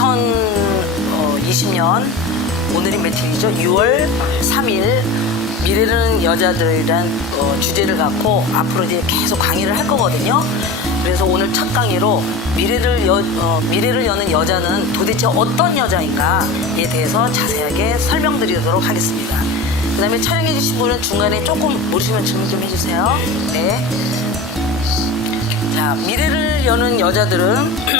2020년 오늘이 며칠이죠? 6월 3일 미래는 여자들이란 주제를 갖고 앞으로 이제 계속 강의를 할 거거든요. 그래서 오늘 첫 강의로 미래를 여는 여자는 도대체 어떤 여자인가에 대해서 자세하게 설명드리도록 하겠습니다. 그 다음에 촬영해 주신 분은 중간에 조금 모르시면 질문 좀 해주세요. 네. 자, 미래를 여는 여자들은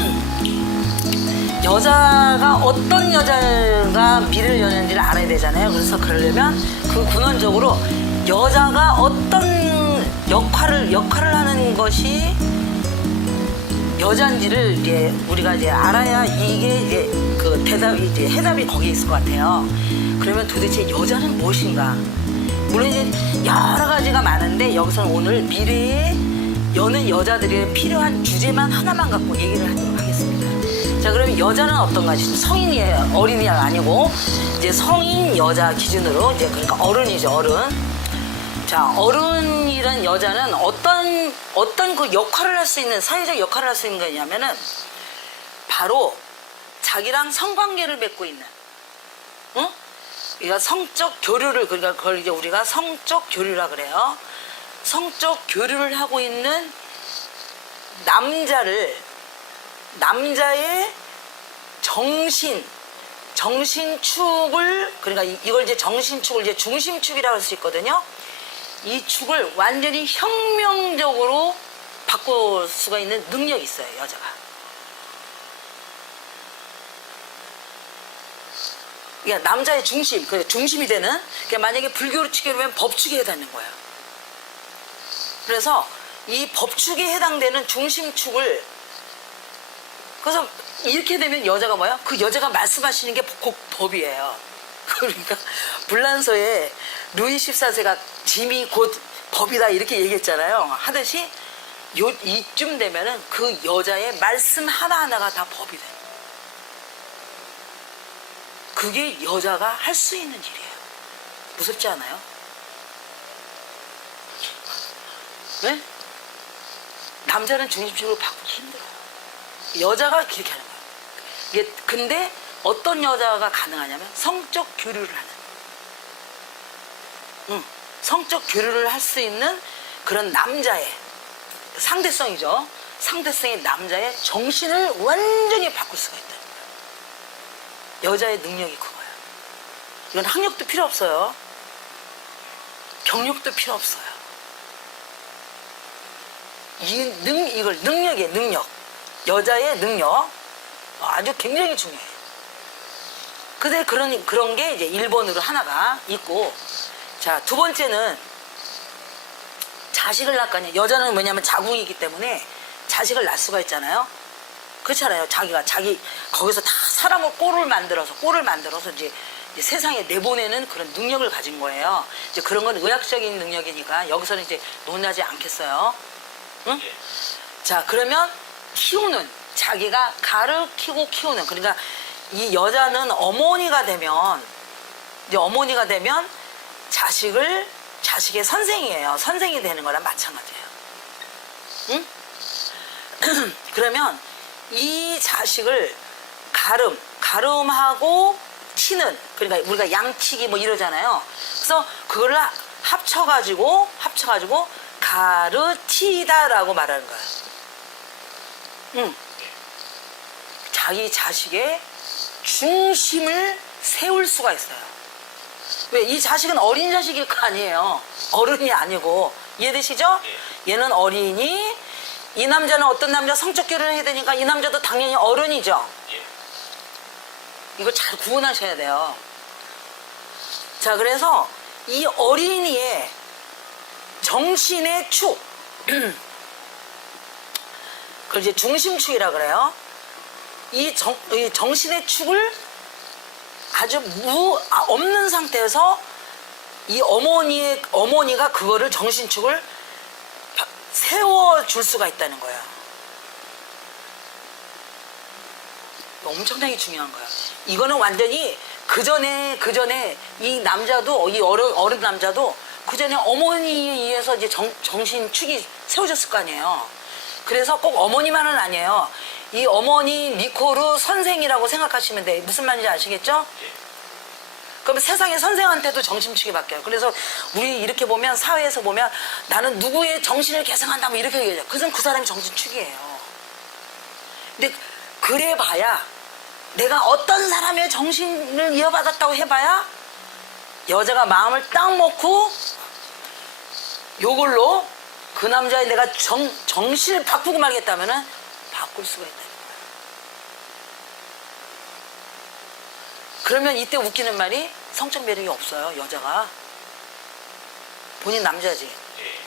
여자가 어떤 여자가 미래를 여는지를 알아야 되잖아요. 그래서 그러려면 그 근원적으로 여자가 어떤 역할을 하는 것이 여자인지를 이제 우리가 이제 알아야 이게 이제 그 대답이 이제 해답이 거기에 있을 것 같아요. 그러면 도대체 여자는 무엇인가? 물론 이제 여러 가지가 많은데 여기서는 오늘 미래에 여는 여자들이 필요한 주제만 하나만 갖고 얘기를 하도록 하겠습니다. 자, 그러면 여자는 어떤가? 성인이에요. 어린이가 아니고 이제 성인 여자 기준으로 이제 그러니까 어른이죠, 어른. 자, 어른이란 여자는 어떤 그 역할을 할 수 있는 사회적 역할을 할 수 있는 거냐면은 바로 자기랑 성관계를 맺고 있는, 그러니까 성적 교류를 그러니까 그걸 이제 우리가 성적 교류라 그래요. 성적 교류를 하고 있는 남자의 정신축을 그러니까 이걸 이제 정신축을 이제 중심축이라고 할 수 있거든요. 이 축을 완전히 혁명적으로 바꿀 수가 있는 능력이 있어요, 여자가. 그러니까 남자의 중심, 그 중심이 되는, 그러니까 만약에 불교로 치게 되면 법축에 해당하는 거예요. 그래서 이 법축에 해당되는 중심축을, 그래서 이렇게 되면 여자가 뭐야? 그 여자가 말씀하시는 게 곧 법이에요. 그러니까 불란서에 루이 14세가 짐이 곧 법이다 이렇게 얘기했잖아요. 하듯이 이쯤 되면은 그 여자의 말씀 하나하나가 다 법이 돼요. 그게 여자가 할 수 있는 일이에요. 무섭지 않아요? 네? 남자는 중심축으로 바꾸기 힘들어요. 여자가 그렇게 하는 거예요. 이게 근데 어떤 여자가 가능하냐면 성적 교류를 하는, 성적 교류를 할 수 있는 그런 남자의 상대성이죠. 상대성의 남자의 정신을 완전히 바꿀 수가 있다는 거예요. 여자의 능력이 그거예요. 이건 학력도 필요 없어요. 경력도 필요 없어요. 이걸 능력. 여자의 능력. 아주 굉장히 중요해요. 근데 그런 게 이제 1번으로 하나가 있고, 자, 두 번째는 자식을 낳을 거 아니에요. 여자는 뭐냐면 자궁이기 때문에 자식을 낳을 수가 있잖아요. 그렇잖아요. 자기 거기서 다 사람을 꼴을 만들어서 이제 세상에 내보내는 그런 능력을 가진 거예요. 이제 그런 건 의학적인 능력이니까 여기서는 이제 논하지 않겠어요. 응? 자, 그러면 자기가 가르치고 키우는, 그러니까 이 여자는 어머니가 되면 자식의 선생이에요. 선생이 되는 거랑 마찬가지예요. 응? 그러면 이 자식을 가름하고 치는, 그러니까 우리가 양치기 뭐 이러잖아요. 그래서 그거를 합쳐가지고 가르치다라고 말하는 거예요. 자기 자식의 중심을 세울 수가 있어요. 왜? 이 자식은 어린 자식일 거 아니에요. 어른이 아니고. 이해되시죠? 얘는 어린이, 이 남자는 어떤 남자 성적 교류를 해야 되니까 이 남자도 당연히 어른이죠. 이걸 잘 구분하셔야 돼요. 자, 그래서 이 어린이의 정신의 축, 그걸 이제 중심축이라 그래요. 이 정신의 축을 아주 없는 상태에서 이 어머니가 그거를 정신축을 세워줄 수가 있다는 거예요. 엄청나게 중요한 거예요. 이거는 완전히 그 전에 이 남자도, 이 어른 남자도 그 전에 어머니에 의해서 이제 정신축이 세워졌을 거 아니에요. 그래서 꼭 어머니만은 아니에요. 이 어머니 니코르 선생이라고 생각하시면 돼. 무슨 말인지 아시겠죠? 그러면 세상의 선생한테도 정신축이 바뀌어요. 그래서 우리 이렇게 보면 사회에서 보면 나는 누구의 정신을 계승한다 뭐 이렇게 얘기해요. 그건 그 사람이 정신축이에요. 근데 그래봐야 내가 어떤 사람의 정신을 이어받았다고 해봐야 여자가 마음을 딱 먹고 요걸로 그 남자의 내가 정신을 바꾸고 말겠다면은 바꿀 수가 있다는 거야. 그러면 이때 웃기는 말이 성적 매력이 없어요, 여자가. 본인 남자지.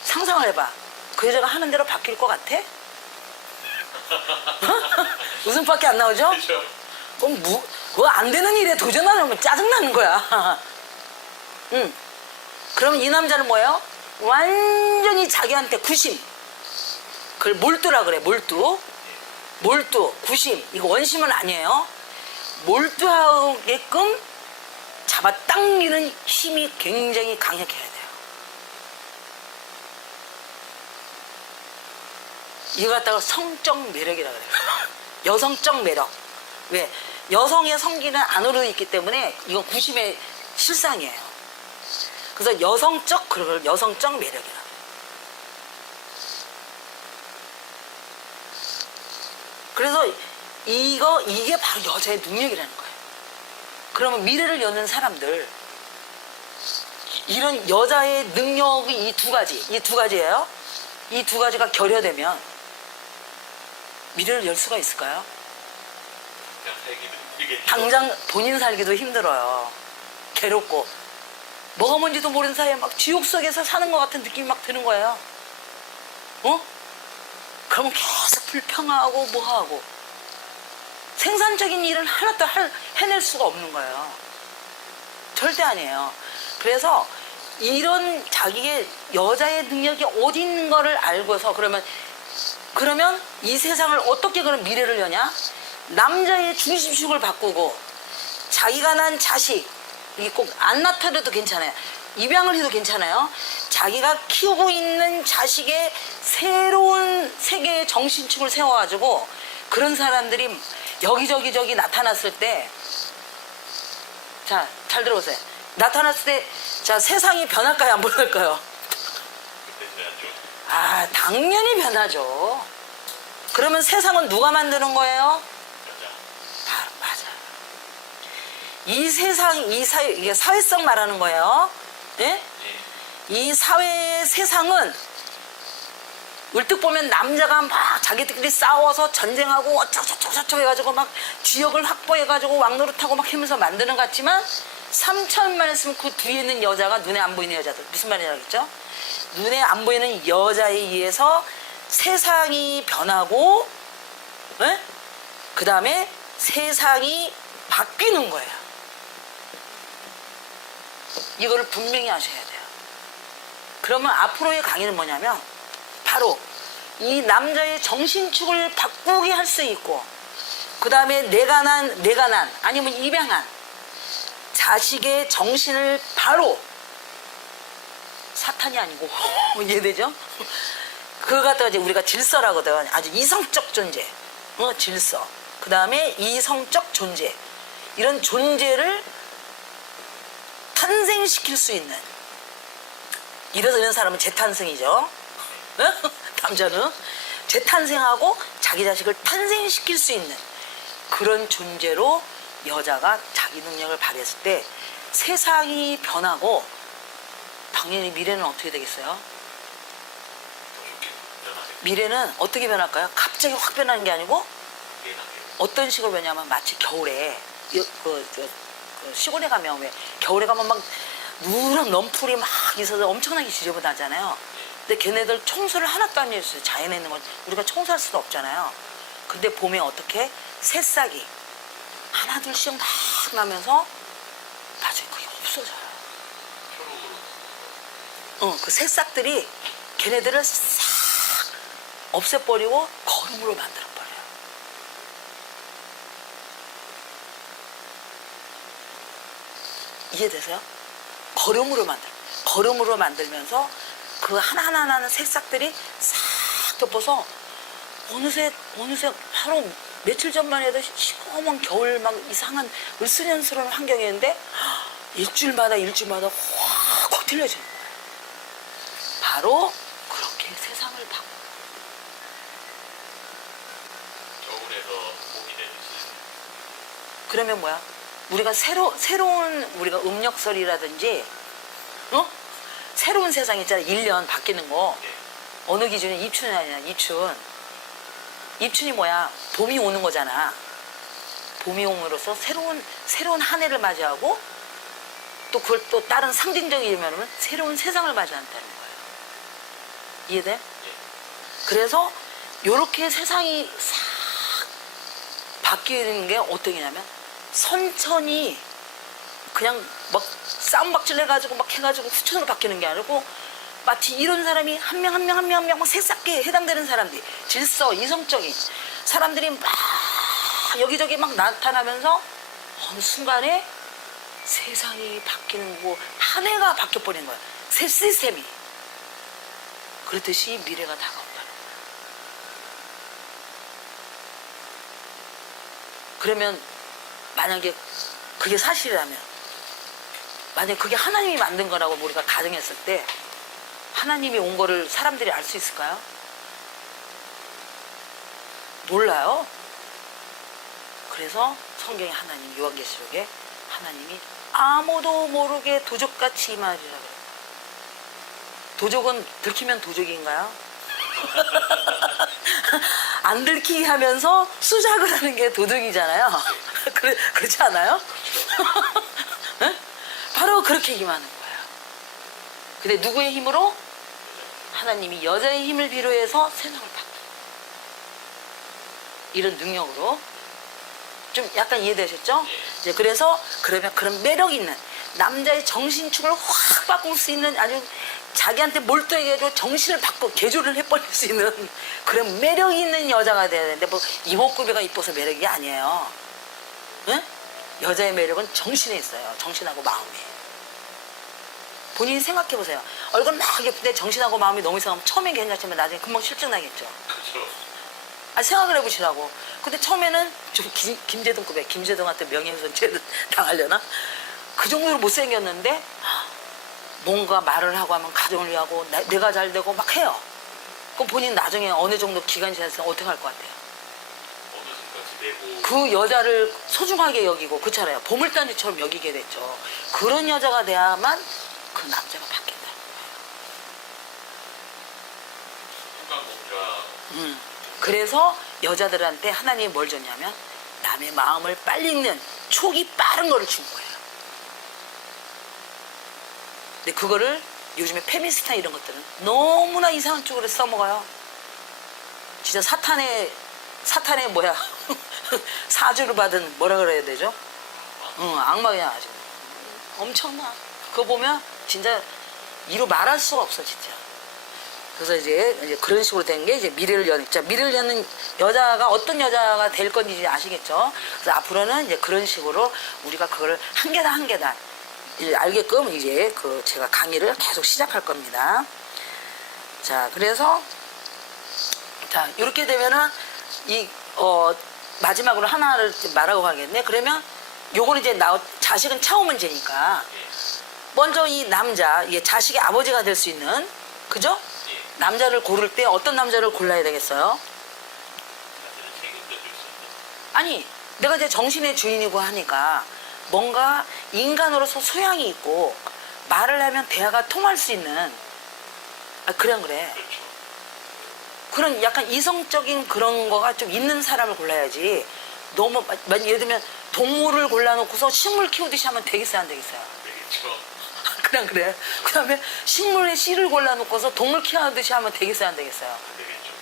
상상을 해봐. 그 여자가 하는 대로 바뀔 것 같아? 웃음밖에 안 나오죠? 그럼 그거 안 되는 일에 도전하는 건 짜증나는 거야. 응. 그럼 이 남자는 뭐예요? 완전히 자기한테 구심. 그걸 몰두라 그래, 몰두. 몰두, 구심. 이거 원심은 아니에요. 몰두하게끔 잡아당기는 힘이 굉장히 강력해야 돼요. 이거 갖다가 성적 매력이라 그래요. 여성적 매력. 왜? 여성의 성기는 안으로 있기 때문에 이건 구심의 실상이에요. 그래서 그걸 여성적 매력이라. 그래서 이게 바로 여자의 능력이라는 거예요. 그러면 미래를 여는 사람들, 이런 여자의 능력이 이 두 가지예요. 이 두 가지가 결여되면 미래를 열 수가 있을까요? 당장 본인 살기도 힘들어요. 괴롭고 뭐가 뭔지도 모르는 사이에 막 지옥 속에서 사는 것 같은 느낌이 막 드는 거예요. 그러면 계속 불평하고 뭐하고 생산적인 일은 하나도 해낼 수가 없는 거예요. 절대 아니에요. 그래서 이런 자기의 여자의 능력이 어디 있는 거를 알고서 그러면 이 세상을 어떻게 그런 미래를 여냐? 남자의 중심축을 바꾸고 자기가 난 자식, 이게 꼭 안 낳더라도 괜찮아요. 입양을 해도 괜찮아요. 자기가 키우고 있는 자식의 새로운 세계의 정신축을 세워가지고 그런 사람들이 여기저기 나타났을 때, 자, 잘 들어보세요. 나타났을 때, 자, 세상이 변할까요? 안 변할까요? 아, 당연히 변하죠. 그러면 세상은 누가 만드는 거예요? 맞아요. 이 세상, 이 사회, 이게 사회성 말하는 거예요. 예? 이 사회의 세상은 울뜩 보면 남자가 막 자기들끼리 싸워서 전쟁하고 어쩌고저쩌고 해가지고 막 지역을 확보해가지고 왕노릇하고 막 하면서 만드는 것 같지만 3천만 했으면 그 뒤에 있는 여자가 눈에 안 보이는 여자들. 무슨 말이냐겠죠? 눈에 안 보이는 여자에 의해서 세상이 변하고, 그 다음에 세상이 바뀌는 거예요. 이거를 분명히 아셔야 돼요. 그러면 앞으로의 강의는 뭐냐면 바로 이 남자의 정신축을 바꾸게 할 수 있고, 그 다음에 내가 난 아니면 입양한 자식의 정신을 바로 사탄이 아니고 이해되죠? 그거 갖다가 이제 우리가 질서라거든. 아주 이성적 존재, 질서. 그 다음에 이성적 존재, 이런 존재를 탄생시킬 수 있는, 이런 사람은 재탄생이죠. 남자는 재탄생하고 자기 자식을 탄생시킬 수 있는 그런 존재로 여자가 자기 능력을 발휘했을 때 세상이 변하고, 당연히 미래는 어떻게 되겠어요? 미래는 어떻게 변할까요? 갑자기 확 변하는 게 아니고 어떤 식으로 변하냐면 마치 겨울에 시골에 가면 왜 겨울에 가면 막 누런 넌풀이 막 있어서 엄청나게 지저분하잖아요. 근데 걔네들 청소를 하나도 안 해줬어요. 자연에 있는 건 우리가 청소할 수도 없잖아요. 근데 봄에 어떻게 새싹이 하나 둘씩 막 나면서 나중에 그게 없어져요. 그 새싹들이 걔네들을 싹 없애버리고 거름으로 만들어버려요. 이해되세요? 거름으로 만들면서 그 하나하나 나는 새싹들이 싹 덮어서 어느새 바로 며칠 전만 해도 시커먼 겨울 막 이상한 으스년스러운 환경이었는데 일주일마다 확 틀려지는 거예요. 바로 그렇게 세상을 바꿔. 겨울에서 봄이 되듯이. 그러면 뭐야? 우리가 새로운 우리가 음력설이라든지 새로운 세상 있잖아. 1년 바뀌는 거. 네. 어느 기준이 입춘이 아니야. 입춘이 뭐야? 봄이 오는 거잖아. 봄이 옴으로써 새로운 한 해를 맞이하고 또 그걸 또 다른 상징적인 의미로는 새로운 세상을 맞이한다는 거예요. 이해돼? 예. 그래서 이렇게 세상이 싹 바뀌는 게 어떤 게냐면 선천이 그냥 막 쌈박질 해가지고 막 해가지고 후천으로 바뀌는 게 아니고 마치 이런 사람이 한 명 막 새싹게 해당되는 사람들이 질서 이성적인 사람들이 막 여기저기 막 나타나면서 어느 순간에 세상이 바뀌는 거 한 해가 바뀌어버리는 거야. 새 시스템이. 그렇듯이 미래가 다가온다는 거야. 그러면 만약에 그게 사실이라면 만약에 그게 하나님이 만든 거라고 우리가 가정했을 때 하나님이 온 거를 사람들이 알 수 있을까요? 몰라요. 그래서 성경에 하나님 요한계시록에 하나님이 아무도 모르게 도적같이 임하리라 그래요. 도적은 들키면 도적인가요? 안 들키게 하면서 수작을 하는 게 도둑이잖아요. 그렇지 않아요? 네? 바로 그렇게 임하는 거예요. 근데 누구의 힘으로? 하나님이 여자의 힘을 비롯해서 세상을 바꿔. 이런 능력으로. 좀 약간 이해되셨죠? 이제 그래서 그러면 그런 매력 있는 남자의 정신축을 확 바꿀 수 있는 아주 자기한테 몰두해가지고 정신을 바꿔 개조를 해버릴 수 있는 그런 매력 있는 여자가 돼야 되는데 뭐 이목구비가 이뻐서 매력이 아니에요. 응? 여자의 매력은 정신에 있어요. 정신하고 마음에. 본인이 생각해 보세요. 얼굴 막 예쁜데 정신하고 마음이 너무 이상하면 처음엔 괜찮지만 나중에 금방 실증 나겠죠. 그렇죠. 아, 생각을 해보시라고. 근데 처음에는 좀 김재동급에 김재동한테 명예훼손죄를 당하려나? 그 정도로 못생겼는데 뭔가 말을 하고 하면 가정을 위하고 내가 잘 되고 막 해요. 그럼 본인 나중에 어느 정도 기간이 지났을 때 어떻게 할 것 같아요? 어느 순간 지내고. 그 여자를 소중하게 여기고 그렇잖아요. 보물단지처럼 여기게 됐죠. 그런 여자가 돼야만 그 남자가 바뀐다. 순간 뭔가. 그래서 여자들한테 하나님이 뭘 줬냐면 남의 마음을 빨리 읽는 촉이 빠른 거를 준 거예요. 근데 그거를 요즘에 페미니스타 이런 것들은 너무나 이상한 쪽으로 써먹어요. 진짜 사탄의 뭐야 사주를 받은 뭐라 그래야 되죠? 악마야 아주 엄청나. 그거 보면 진짜 이루 말할 수가 없어 진짜. 그래서 이제 그런 식으로 된 게 이제 미래를 여는 여자가 어떤 여자가 될 건지 이제 아시겠죠? 그래서 앞으로는 이제 그런 식으로 우리가 그걸 한 계단 이제 알게끔 이제 제가 강의를 계속 시작할 겁니다. 자, 그래서 자, 이렇게 되면은 마지막으로 하나를 말하고 가겠네. 그러면 요거는 이제 자식은 차후 문제니까 먼저 이 남자, 이게 자식의 아버지가 될 수 있는 그죠? 남자를 고를 때 어떤 남자를 골라야 되겠어요? 아니, 내가 이제 정신의 주인이고 하니까 뭔가 인간으로서 소양이 있고 말을 하면 대화가 통할 수 있는 그래. 그런 약간 이성적인 그런 거가 좀 있는 사람을 골라야지. 너무 예를 들면 동물을 골라놓고서 식물 키우듯이 하면 되겠어요, 안 되겠어요? 되겠죠. 그래. 그 다음에 식물의 씨를 골라놓고서 동물 키우듯이 하면 되겠어요, 안 되겠어요? 안 되겠죠.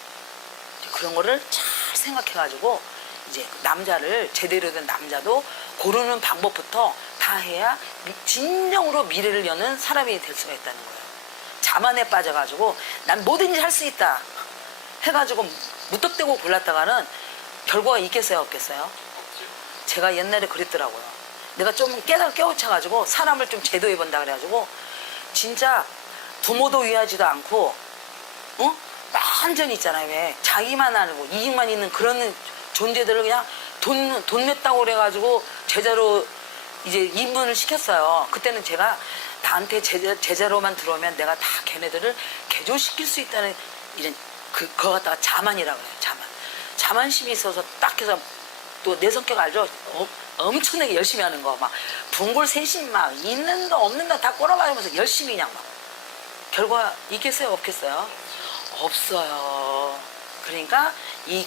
그런 거를 잘 생각해가지고 이제 남자를 제대로 된 남자도 고르는 방법부터 다 해야 진정으로 미래를 여는 사람이 될 수가 있다는 거예요. 자만에 빠져가지고 난 뭐든지 할 수 있다 해가지고 무턱대고 골랐다가는 결과가 있겠어요, 없겠어요? 없죠. 제가 옛날에 그랬더라고요. 내가 좀 깨우쳐가지고 사람을 좀 제도해본다 그래가지고 진짜 부모도 위하지도 않고 완전히 있잖아요. 왜 자기만 알고 이익만 있는 그런 존재들을 그냥 돈 냈다고 그래가지고 제자로 이제 입문을 시켰어요. 그때는 제가 나한테 제자로만 들어오면 내가 다 걔네들을 개조시킬 수 있다는 이런 그거 갖다가 자만이라고 해요. 자만심이 있어서 딱 해서 또 내 성격 알죠? 엄청나게 열심히 하는 거 막 분골쇄신 막 있는 거 없는 거 다 꼬라박으면서 열심히 그냥 막 결과 있겠어요? 없겠어요? 없어요. 그러니까 이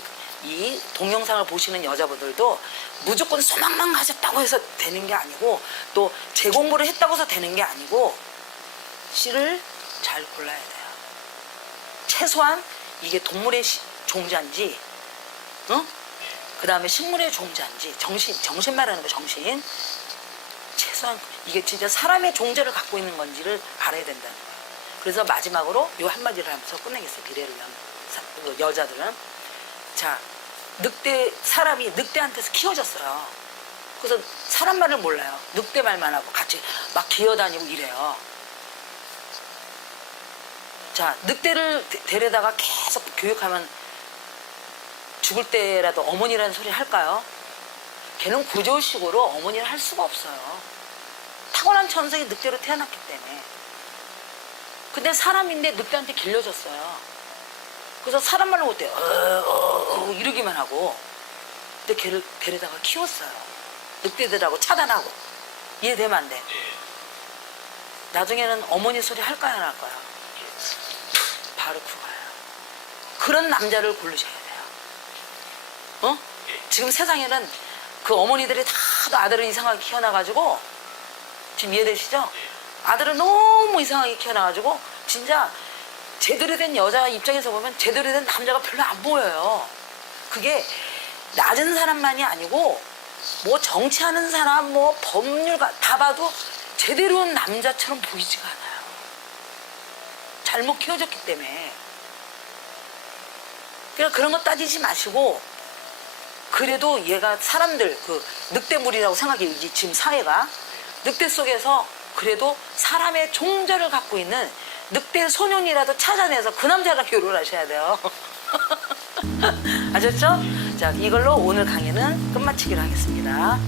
동영상을 보시는 여자분들도 무조건 소망만 가졌다고 해서 되는 게 아니고 또 재공부를 했다고 해서 되는 게 아니고 씨를 잘 골라야 돼요. 최소한 이게 동물의 종자인지 그 다음에 식물의 종자인지 정신 말하는 거 정신 최소한 이게 진짜 사람의 종자를 갖고 있는 건지를 알아야 된다는 거예요. 그래서 마지막으로 요 한마디를 하면서 끝내겠어요. 미래를 위한 여자들은 자 사람이 늑대한테서 키워졌어요. 그래서 사람 말을 몰라요. 늑대 말만 하고 같이 막 기어다니고 이래요. 자 늑대를 데려다가 계속 교육하면 죽을 때라도 어머니라는 소리 할까요? 걔는 구조식으로 어머니를 할 수가 없어요. 타고난 천성이 늑대로 태어났기 때문에. 근데 사람인데 늑대한테 길러졌어요. 그래서 사람 말을 못해요. 이러기만 하고. 근데 걔를 데려다가 키웠어요. 늑대들하고 차단하고. 이해되면 안 돼. 나중에는 어머니 소리 할까요, 안 할까요? 바로 그거예요. 그런 남자를 고르셔야 돼요. 지금 세상에는 그 어머니들이 다 아들을 이상하게 키워놔가지고 지금 이해되시죠? 아들을 너무 이상하게 키워놔가지고 진짜 제대로 된 여자 입장에서 보면 제대로 된 남자가 별로 안 보여요. 그게 낮은 사람만이 아니고 뭐 정치하는 사람 뭐 법률가 다 봐도 제대로 된 남자처럼 보이지가 않아요. 잘못 키워졌기 때문에. 그러니까 그런 거 따지지 마시고 그래도 얘가 사람들 늑대물이라고 생각해요. 지금 사회가 늑대 속에서 그래도 사람의 종자를 갖고 있는 늑대 소년이라도 찾아내서 그 남자랑 결혼하셔야 돼요. 아셨죠? 자, 이걸로 오늘 강의는 끝마치기로 하겠습니다.